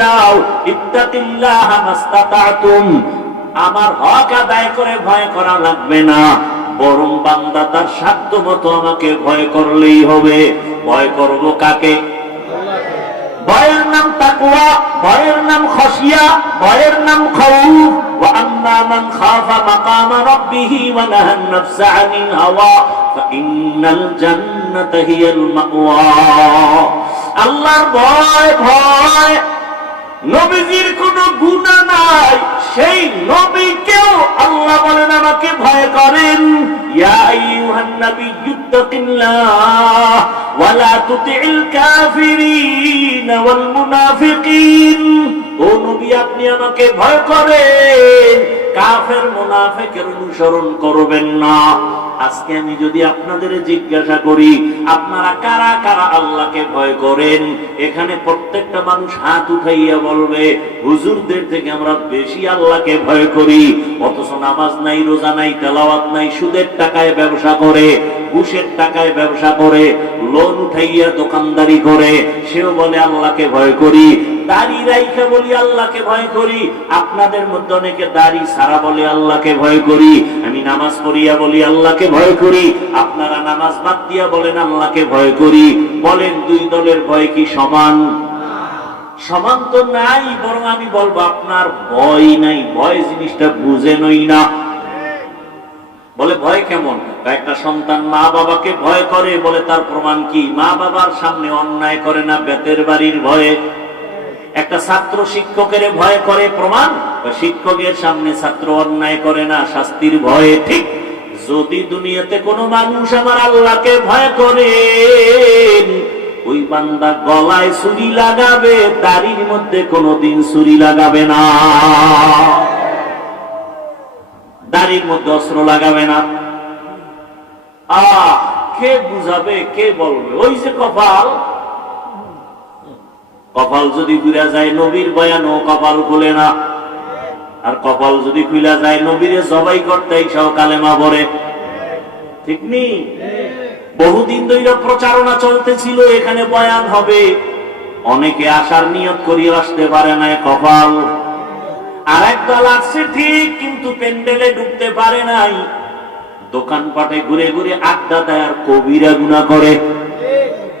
যাও, ইত্তাকিল্লাহ মাস্তাতাতুম। আমার হক করে ভয় করা লাগবে না, বরং ভয় করলেই হবে। ভয় করব কাকে? ভয়ের নাম তাকুয়া ভয়ের নাম খসিয়া ভয়ের নাম খাফা ওয়া নাহা আন-নাফসা আনিল হাওয়া ফাইন্নাল জান্নাতা হিয়াল মাওয়া। আল্লাহর ভয় ভয়। নবীজির কোনো গুনাহ নাই। সেই নবীকেও আল্লাহ বলেন, আমাকে ভয় করেন। ওয়ালা তুতি'ল আপনি আমাকে ভয় করেন। কাফের মুনাফিকের অনুসরণ করবেন না। আজকে আমি যদি আপনাদের জিজ্ঞাসা করি, আপনারা কারা কারা আল্লাহকে ভয় করেন? এখানে প্রত্যেকটা মানুষ হাত উঠাইয়া বলবে, হুজুরদের থেকে আমরা বেশি আল্লাহকে ভয় করি। অথচ নামাজ নাই, রোজা নাই, তেলাওয়াত নাই, সুদের টাকায় ব্যবসা করে, ঘুষের টাকায় ব্যবসা করে, লোন উঠাইয়া দোকানদারি করে, সেও বলে, আল্লাহকে ভয় করি। দাড়ি রাইখা বলি, আল্লাহকে ভয় করি। আপনাদের মধ্যে অনেকে দাড়ি সারা বলে, আল্লাহকে ভয় করি। আমি নামাজ পড়িয়া বলি, আল্লাহকে ভয় করি। আপনারা নামাজ বাদ দিয়া বলেন, আল্লাহকে ভয় করি। বলেন, দুই দলের ভয় কি সমান? সমান তো নাই, বরং আমি বলব, আপনার ভয় নাই, ভয় জিনিসটা বুঝেনই না। বলে, ভয় কেমন? একটা সন্তান মা বাবাকে ভয় করে, বলে, তার প্রমাণ কি? মা বাবার সামনে অন্যায় করে না, বেতের বাড়ির ভয়ে? একটা ছাত্র শিক্ষকের ভয় করে প্রমাণ শিক্ষকের সামনে ছাত্র অন্যায় করে না, শাস্তির ভয়ে ঠিক। যদি দুনিয়াতে কোনো মানুষ আমার আল্লাহকে ভয় করে, ওই বান্দা গলায় ছুরি লাগাবে, দাড়ির মধ্যে কোনোদিন ছুরি লাগাবে না। দাড়ির মধ্যে অস্ত্র লাগাবে না। আহ, কে বুঝাবে, কে বলবে? ওই যে কপাল কপাল যদি ঘুরা যায় নবীর বয়ানও কপাল খুলে না। আর কপাল যদি খুলা যায় নবীরে জবাই করতে সহ কালেমা বরে ঠিক নেই বহুদিন ধরে প্রচারণা চলতেছিল, এখানে বয়ান হবে। অনেকে আসার নিয়ত করিয়ে আসতে পারে না কপাল। আর দল আসছে ঠিক, কিন্তু প্যান্ডেলে ঢুকতে পারে নাই। দোকানপাটে ঘুরে ঘুরে আড্ডা দেয় আর কবিরা গুণা করে।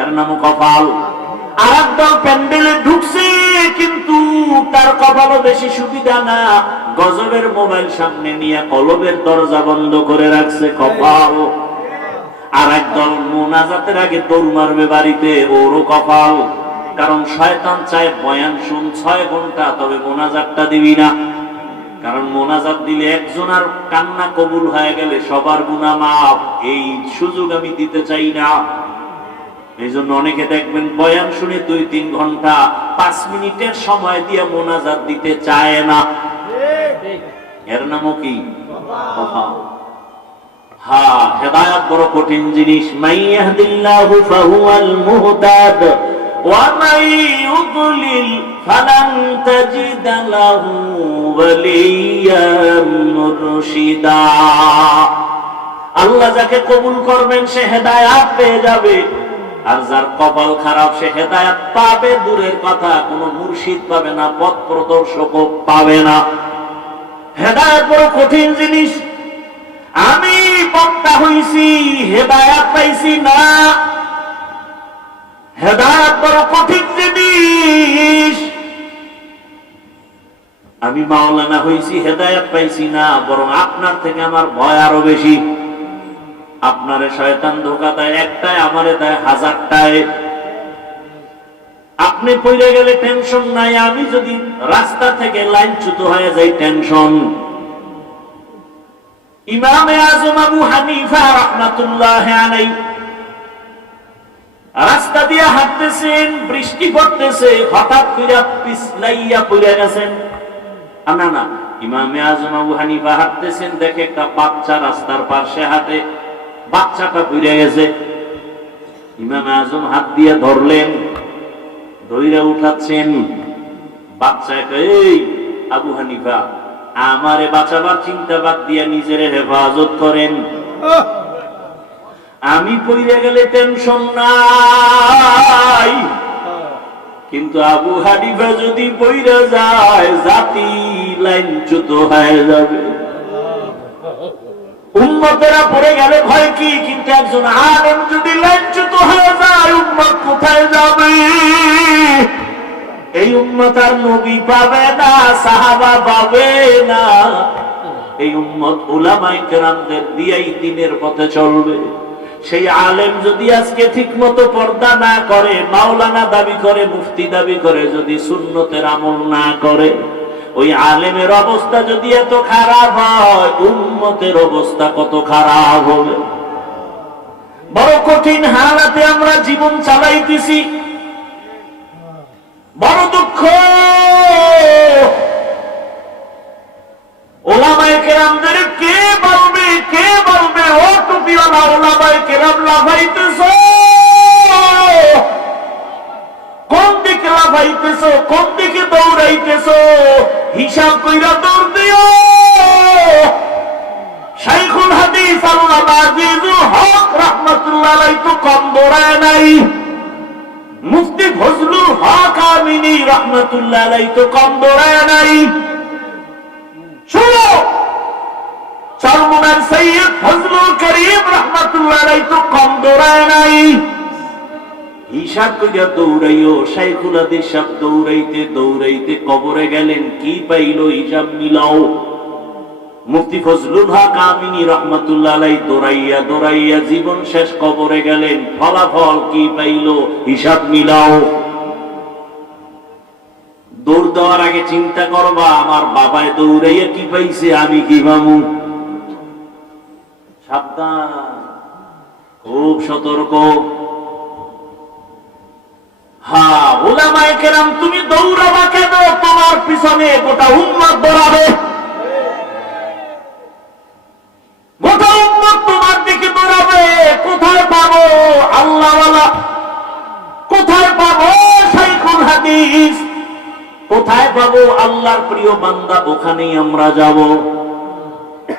এর নাম কপাল। আর একদল প্যান্ডেলে ঢুকছে, কিন্তু তার কপালও বেশি সুবিধা না। গজবের মোবাইল সামনে নিয়ে কলবের দরজা বন্ধ করে রাখছে কপাল। আর একদল মোনাজাতের আগে মারবে বাড়িতে, ওরও কপাল। কারণ শয়তান চায় বয়ান শুন ছয় ঘণ্টা, তবে মোনাজাতটা দিবি না। কারণ মোনাজাত দিলে একজন আর কান্না কবুল হয়ে গেলে সবার গুণা মাপ এই সুযোগ আমি দিতে চাই না। এই জন্য অনেকে দেখবেন বয়ান শুনে দুই, তিন ঘণ্টা, পাঁচ মিনিটের সময় দিয়ে মোনাজাত দিতে চায় না। এর নামও কি? আল্লাহ যাকে কবুল করবেন, সে হেদায়াত পেয়ে যাবে। আর যার কপাল খারাপ, সে হেদায়াত পাবে, দূরের কথা কোনো মুর্শিদ পাবে না, পথ প্রদর্শক পাবে না। হেদায়াত বড় কঠিন জিনিস। আমি বক্তা হইছি, হেদায়াত পাইছি না। হেদায়াত বড় কঠিন জিনিস। আমি মাওলানা হইছি, হেদায়াত পাইছি না, বরং আপনার থেকে আমার ভয় আরও বেশি। আপনারে শয়তান ধোকা দেয়, একটায় আমারে দেয় হাজারটায়। আপনি পড়ে গেলে টেনশন নাই, আমি যদি রাস্তা থেকে লাইন চ্যুত হয়ে যাই, টেনশন। ইমামে আজম আবু হানিফা রহমাতুল্লাহ রাস্তা দিয়ে হাঁটতেছেন, বৃষ্টি পড়তেছে, হঠাৎ করে পিছলাইয়া পড়ে গেছেন। না না, ইমামে আজম আবু হানিফা হাঁটতেছেন, দেখে একটা বাচ্চা রাস্তার পাশে হাঁটে। বাচ্চাটা পড়ে গেছে। ইমামে আজম হাত দিয়ে ধরলেন, ধইরা উঠাচ্ছেন। বাচ্চাকে এই আবু হানিফা, আমারে বাঁচাবার চিন্তা বাদ দিয়া নিজের হেফাজত করেন। আমি পইরে গেলে টেনশন নাই। কিন্তু আবু হানিফা যদি বইরা যায়, জাতি লাইনচ্যুত হয়ে যাবে। উন্মতেরা পড়ে গেলে ভয় কি? কিন্তু একজন আলেম যদি লাইনচ্যুত হয়ে যায় উন্মত কোথায় যাবে? এই উন্মত আর নবী পাবে না, সাহাবা পাবে না। এই উন্মত উলামাই কেরামদের দিয়াই দিনের পথে চলবে। সেই আলেম যদি আজকে ঠিক মতো পর্দা না করে, মাওলানা দাবি করে, মুফতি দাবি করে, যদি সুন্নতের আমল না করে ওই আলেমের অবস্থা যদি এত খারাপ হয় উন্মতের অবস্থা কত খারাপ হবে? বড় কঠিন হালাতে আমরা জীবন চালাইতেছি। বড় দুঃখ। ওলামায় কেরামদের কে বলবে কে বলবে? ও টুপিওয়ালা ওলামায় কেরাম লাফাইতেছ। দিকে লাফাইতেছ কোন দিকে দৌড়াইতেছ? হিসাব কইরা দৌড় দিও। শাইখুল হাদিস আল্লাহ আজিজুল হক রাহমাতুল্লাহ আলাইহি তো কম দৌড়ায় নাই। মুফতি ফজলুল হক আমিনী রহমতুল্লাহ আলাইহি তো কম দৌড়ায় নাই। শুনো চরমুনার সৈয়দ ফজলুল করিম রহমতুল্লাহ তো কম দৌড়ায় নাই। হিসাব করিয়া দৌড়াইও শাইখুল হাদিস সাহেব দৌড়াইতে দৌড়াইতে কবরে গেলেন, কি পাইল হিসাব মিলাও। মুফতি ফজলুল হক আমিনী রহমতুল্লাহ আলাই দৌড়াইয়া দৌড়াইয়া জীবন শেষ কবরে গেলেন, ফলাফল কি পাইল হিসাব মিলাও। দৌড় দেওয়ার আগে চিন্তা করবা, আমার বাবায় দৌড়াইয়া কি পাইছে, আমি কি মামু সাবধান, খুব সতর্ক। হ্যাঁ ওলামায় কেরাম, তুমি দৌড়াবা কেন? তোমার পিছনে গোটা উন্মাদ দৌড়াবে গোটা উম্মত তোমার দিকে দৌড়াবে কোথায় পাবো? আল্লাহওয়ালা। কোথায় পাবো? শাইখুল হাদিস। কোথায় পাবো? আল্লাহর প্রিয় বান্দা, ওখানেই আমরা যাব।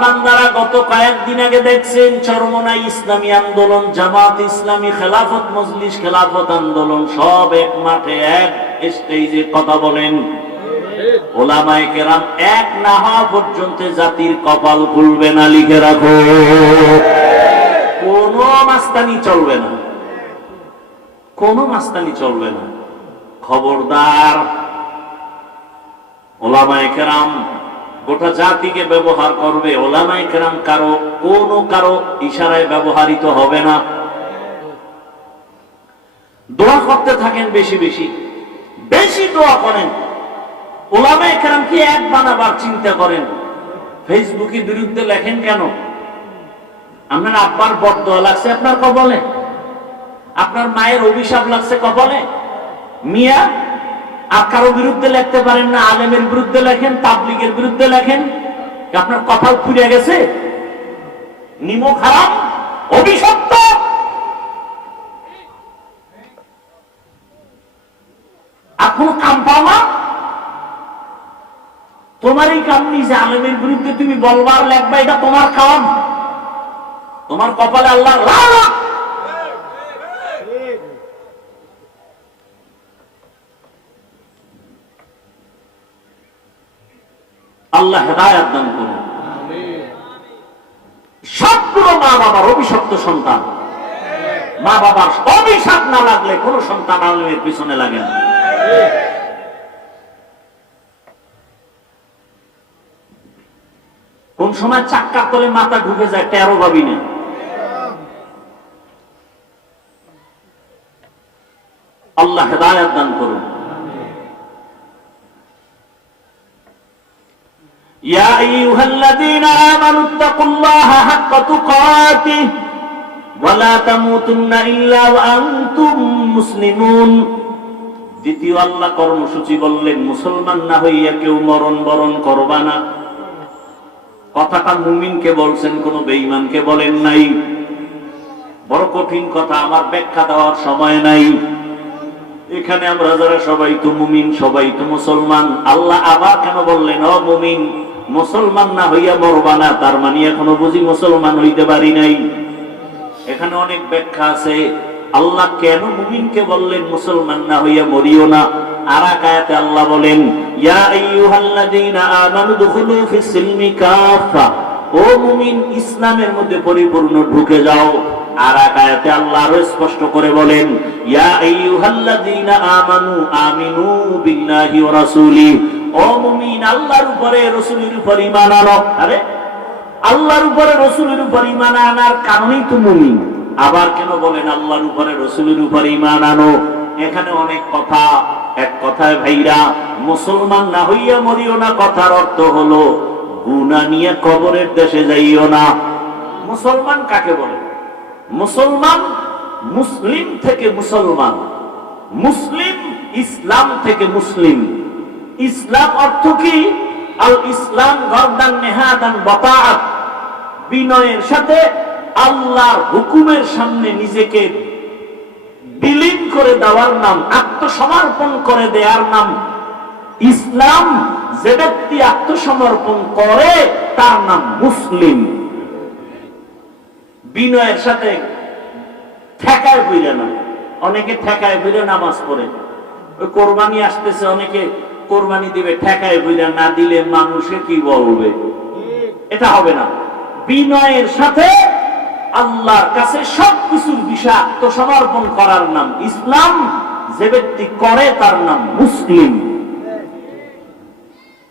বান্দারা, গত কয়েকদিন আগে দেখছেন চরমনা ইসলামী আন্দোলন ইসলামী খেলাফত মজলিস, খেলাফত আন্দোলন, সব এক মাঠে, এক কথা বলেন। এক পর্যন্ত জাতির কপাল খুলবে না, লিখে রাখো। কোনো মাস্তানি চলবে না। কোনো মাস্তানি চলবে না। খবরদার ওলামায়ে কেরাম গোটা জাতিকে ব্যবহার করবে। ওলামায়ে কেরাম কারও, কোন কারও ইশারায় ব্যবহৃত হবে না। দোয়া করতে থাকেন বেশি বেশি। বেশি দোয়া করেন। ওলামায়ে কেরাম কি এক বানাবার চিন্তা করেন? ফেসবুকের বিরুদ্ধে লেখেন কেন? আপনার আব্বার বরদোয়া লাগছে আপনার কবলে? আপনার মায়ের অভিশাপ লাগছে কবলে? মিয়া আর কারও বিরুদ্ধে লিখতে পারেন না, আলেমের বিরুদ্ধে লেখেন, তাবলিগের বিরুদ্ধে লেখেন। আপনার কপাল পুড়ে গেছে? নিমক হারাম? অভিশপ্ত? আর কোনো কাম পাও না? তোমার এই কাম নিজে আলেমের বিরুদ্ধে তুমি বলবার লেখবা এটা তোমার কাম। তোমার কপালে আল্লাহ লালা আল্লাহ হেদায়াত দান করুন। সবগুলো মা বাবার অভিশপ্ত সন্তান। মা বাবার অভিশাপ না লাগলে কোন সন্তান আলমের পিছনে লাগে না। কোন সময় চাক্কার তলে মাথা ঢুকে যায় তেরো ভাবি না। আল্লাহ হেদায়াত দান করুন। يا أيها الذين آمنوا اتقوا الله حق تقاته ولا تموتن إلا وأنتم مسلمون দ্বিতীয় আল্লাহ কর্মসূচি বললেন মুসলমান না হইয়া কেউ মরণ বরণ করবা না কথাটা মুমিনকে বলছেন কোন বেঈমানকে বলেন নাই বড় কঠিন কথা আমার ব্যাখ্যা দেওয়ার সময় নাই এখানে আমরা যারা সবাই তো মুমিন সবাই তো মুসলমান আল্লাহ আবার কেন বললেন ও মুমিন মুসলমান না হইয়া মরবা না, তার মানে এখনও বুঝি মুসলমান হইতে পারি নাই। এখানে অনেক ব্যাখ্যা আছে। আল্লাহ কেন মুমিনকে বললেন মুসলমান না হইয়া মরিও না? আল্লাহ বলেন, ইয়া কাফা ও ইসলামের মধ্যে পরিপূর্ণ ঢুকে যাও। আর এক আল্লাহ আরও স্পষ্ট করে বলেন, ইয়া আমানু আমিনু বিল্লাহি ওয়া রাসূলি। ও মুমিন, আল্লাহর উপরে রাসূলের উপর ঈমান আনো। আরে, আল্লাহর উপরে রসুলের উপর ইমান আনার কারণেই তো মুমিন। আবার কেন বলেন আল্লাহর উপরে রসুলের উপর ইমান আনো? এখানে অনেক কথা। এক কথায় ভাইরা, মুসলমান না হইয়া মরিও না, কথার অর্থ হলো গুনা নিয়ে কবরের দেশে যাইও না। মুসলমান কাকে বলে? মুসলমান মুসলিম থেকে মুসলমান, মুসলিম ইসলাম থেকে মুসলিম। ইসলাম অর্থ কি? আল ইসলাম গর্দান নেহাদান বতাআত। বিনয়ের সাথে আল্লাহর হুকুমের সামনে নিজেকে বিলীন করে দেওয়ার নাম, আত্মসমর্পণ করে দেওয়ার নাম। ইসলাম যে ব্যক্তি আত্মসমর্পণ করে, তার নাম মুসলিম। বিনয়ের সাথে ঠেকায় বুঝে না। অনেকে ঠেকায় বুঝে নামাজ পড়ে। ওই কোরবানি আসতেছে, অনেকে কোরবানি দিবে, ঠেকায় বুঝে না দিলে মানুষে কি বলবে? এটা হবে না। বিনয়ের সাথে আল্লাহর কাছে সব কিছুর বিষয় আত্মসমর্পণ করার নাম ইসলাম, যে ব্যক্তি করে তার নাম মুসলিম।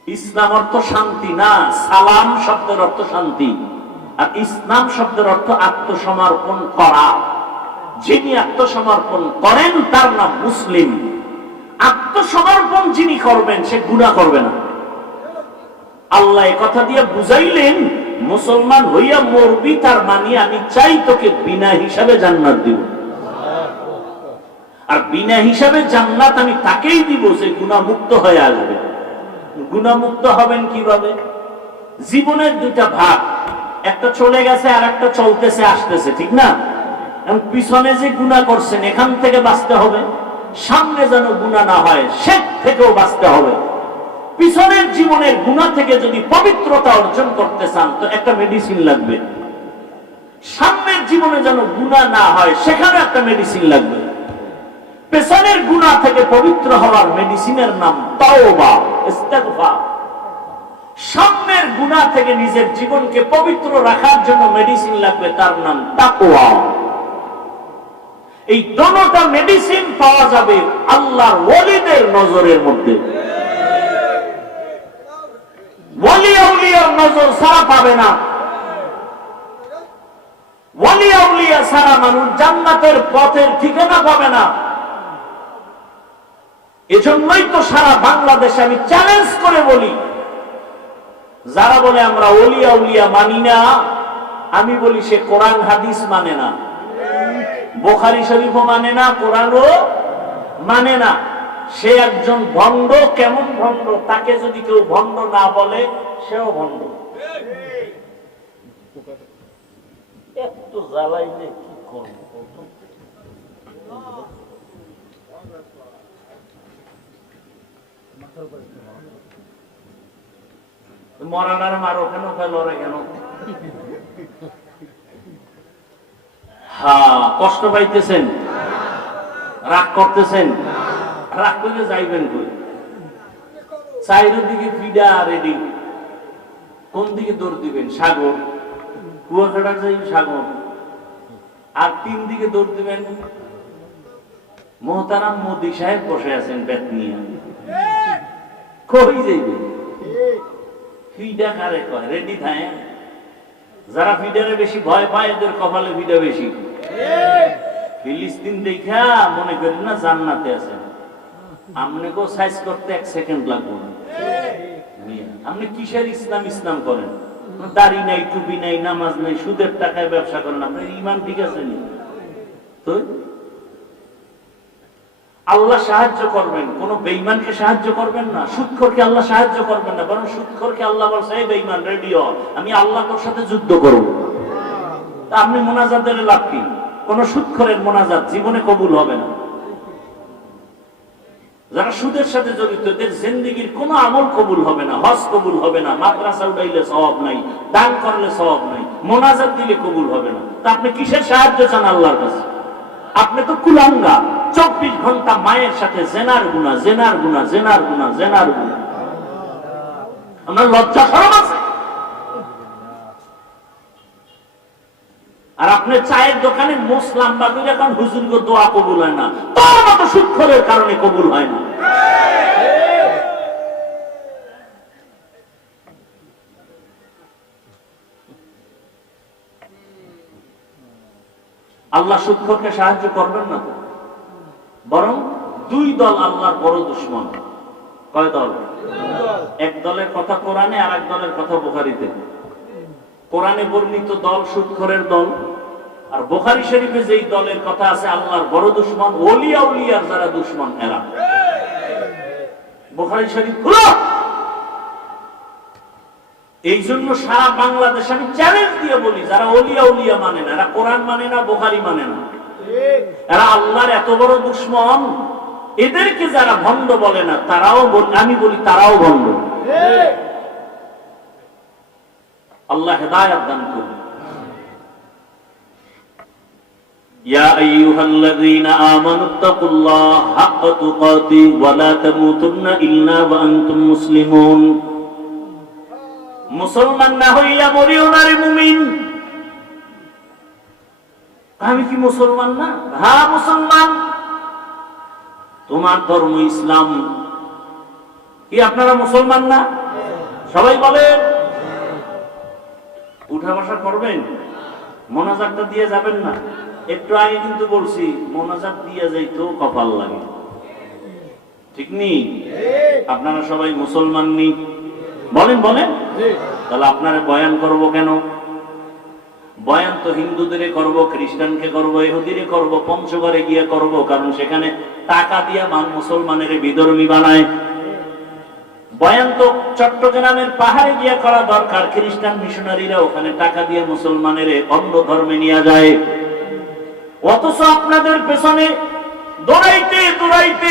ইসলাম অর্থ শান্তি না, সালাম শব্দের অর্থ শান্তি। আর ইসলাম শব্দের অর্থ আত্মসমর্পণ করা। যিনি আত্মসমর্পণ করেন, তার নাম মুসলিম। আত্মসমর্পণ যিনি করবেন, সে গুণা করবে না। আল্লাহ কথা দিয়ে বুঝাইলেন, মুসলমান হইয়া মরবি তার মানে আমি চাই তোকে বিনা হিসাবে জান্নাত দিব। আর বিনা হিসাবে জান্নাত আমি তাকেই দিব যে গুণামুক্ত হয়ে আসবে। গুণামুক্ত হবেন কীভাবে? জীবনের দুটা ভাগ, একটা চলে গেছে আর একটা চলতেছে, আসতেছে, ঠিক না? পিছনে যে গুণা করছেন, এখান থেকে বাঁচতে হবে। সামনে যেন গুণা না হয় সে থেকেও বাঁচতে হবে। পিছনের জীবনের গুণা থেকে যদি পবিত্রতা অর্জন করতে চান, তো একটা মেডিসিন লাগবে। সামনের জীবনে যেন গুণা না হয় সেখানে একটা মেডিসিন লাগবে। পেছনের গুণা থেকে পবিত্র হওয়ার মেডিসিনের নাম সামনের গুণা থেকে নিজের জীবনকে পবিত্র রাখার জন্য মেডিসিন লাগবে, তার নাম তাকওয়া। এই দোনোটা মেডিসিন পাওয়া যাবে আল্লাহর ওলিদের নজরের মধ্যে। নজর সারা পাবে না। সারা মানুষ জান্নাতের পথের ঠিকানা পাবে না। এজন্যই তো সারা বাংলাদেশে আমি চ্যালেঞ্জ করে বলি, যারা বলে আমরা ওলিয়া উলিয়া মানি না, আমি বলি সে কোরআন, হাদিস মানে না। বোখারি শরীফও মানে না, কোরআনও মানে না। সে একজন ভণ্ড, কেমন ভণ্ড? তাকে যদি কেউ ভণ্ড না বলে, সেও ভণ্ড। করব মরানার মারো কেন? ফেলরে কেন? হ্যাঁ কষ্ট পাইতেছেন। রাগ করতেছেন। রাগ করে যাইবেন কই? চাইরের দিকে ফিডা রেডি। কোন দিকে দৌড় দিবেন? সাগর। কুয়াকাটা যাই সাগর। আর তিন দিকে দৌড় দিবেন মোহতারাম মোদি সাহেব বসে আছেন বেত নিয়ে। কই যাইবেন? ফিডা কারে কয়? রেডি থাকে যারা ফিডারে বেশি ভয় পায়, এদের কপালে ফিডা বেশি। ফিলিস্তিন দেখা, মনে করেন না জান্নাতে আছে। আপনি কো সাইজ করতে এক সেকেন্ড লাগবে না। আপনি কিসের ইসলাম ইসলাম করেন? দাড়ি নাই, টুপি নাই, নামাজ নাই, সুদের টাকায় ব্যবসা করেন আপনার ইমান ঠিক আছে নি? তো আল্লাহ সাহায্য করবেন, কোন বেইমানকে সাহায্য করবেন না, সুৎখরকে আল্লাহ সাহায্য করবেন না, বরং সুৎখরকে আল্লাহ বলছে এই বেইমান রেডিও আমি আল্লাহ তোর সাথে যুদ্ধ করব। তা আপনি মোনাজাত দিলে লাভ কি? কোন সুৎখরের মোনাজাত জীবনে কবুল হবে না। যারা সুদের সাথে জড়িত, এদের জিন্দিগির কোনো আমল কবুল হবে না, হজ কবুল হবে না, মাদ্রাসা উঠাইলে সওয়াব নাই, দান করলে সওয়াব নাই, মোনাজাত দিলে কবুল হবে না। তা আপনি কিসের সাহায্য চান আল্লাহর কাছে? আপনি তো কুলাঙ্গা। চব্বিশ ঘণ্টা মায়ের সাথে জেনার গুণা জেনার গুণা জেনার গুণা জেনার গুণা। আপনার লজ্জা সরম আছে? আর আপনি চায়ের দোকানে মোস লাম্বা এখন হুজুরগ দোয়া কবুল হয় না। তোর মতো সুক্ষরের কারণে কবুল হয় না। আল্লাহ সুক্ষরকে সাহায্য করবেন না তো? বরং দুই দল আল্লাহর বড় দুশ্মন। কয় দল? এক দলের কথা কোরআনে আর এক দলের কথা বোখারিতে। কোরআনে বর্ণিত দল সুৎখরের দল, আর বোখারি শরীফে যেই দলের কথা আছে, আল্লাহর বড় দুশ্মন ওলিয়া উলিয়ার যারা দুশ্মন, এরা। বোখারি শরীফ খুলো! এই জন্য সারা বাংলাদেশ আমি চ্যালেঞ্জ দিয়ে বলি, যারা ওলিয়া উলিয়া মানে না, এরা কোরআন মানে না, বোখারি মানে না। এরা আল্লাহর এত বড় দুশ্মন এদেরকে যারা ভণ্ড বলে না তারাও বল- আমি বলি তারাও ভণ্ড আল্লাহ হেদায়াত দান করুন يا أيها الذين آمنوا اتقوا الله حق تقاته ولا تموتن إلا وأنتم مسلمون মুসলমান না হইয়া মরিও না রে মুমিন আমি কি মুসলমান না? হ্যাঁ মুসলমান। তোমার ধর্ম ইসলাম। কি আপনারা মুসলমান না? সবাই বলেন। উঠা বসা করবেন? মোনাজাতটা দিয়ে যাবেন না? একটু আগে কিন্তু বলছি মোনাজাত দিয়ে যাইতো কপাল লাগে। ঠিক নেই আপনারা সবাই মুসলমান নি? বলেন বলেন। তাহলে আপনারা বয়ান করব কেন? বয়ান তো হিন্দুদের করব, খ্রিস্টানকে করব, ইহুদিরে করব, পঞ্চগড়ে গিয়ে করব, কারণ সেখানে টাকা দিয়া মান মুসলমানের বিধর্মী বানায়। বয়ান তো চট্টগ্রামের পাহাড়ে গিয়ে করা দরকার, খ্রিস্টান মিশনারিরা ওখানে টাকা দিয়ে মুসলমানের অন্য ধর্মে নিয়ে যায়। অথচ আপনাদের পেছনে দৌড়াইতে দৌড়াইতে